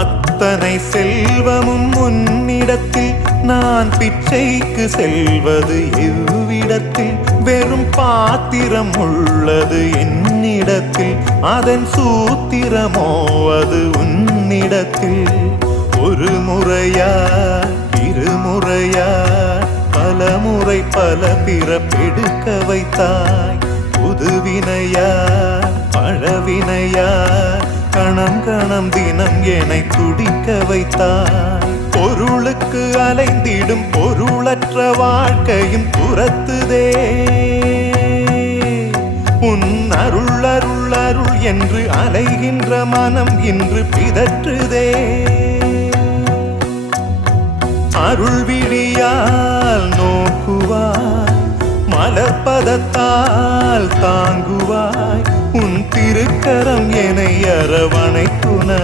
அத்தனை செல்வமும் உன்னிடத்தில், நான் பிச்சைக்கு செல்வது எவ்விடத்தில்? வெறும் பாத்திரம் உள்ளது என்னிடத்தில், அதன் சூத்திரமோ அது உன்னிடத்தில். ஒரு முறையா இருமுறையா பல முறை பல பிறப்பெடுக்க வைத்தாய். புதுவினையா பழவினையா கணம் கணம் தினம் என்னை துடிக்க வைத்தாய். பொருளுக்கு அலைந்திடும் பொருளற்ற வாழ்க்கையும் துரத்துதே. உன் அருள் அருள் அருள் என்று அலைகின்ற மனம் இன்று பிதற்றுதே. அருள் விழியால் நோக்குவாய், மலர்பதத்தால் தாங்குவாய். உன் திருக்கரம் என்னை அரவணைத்துண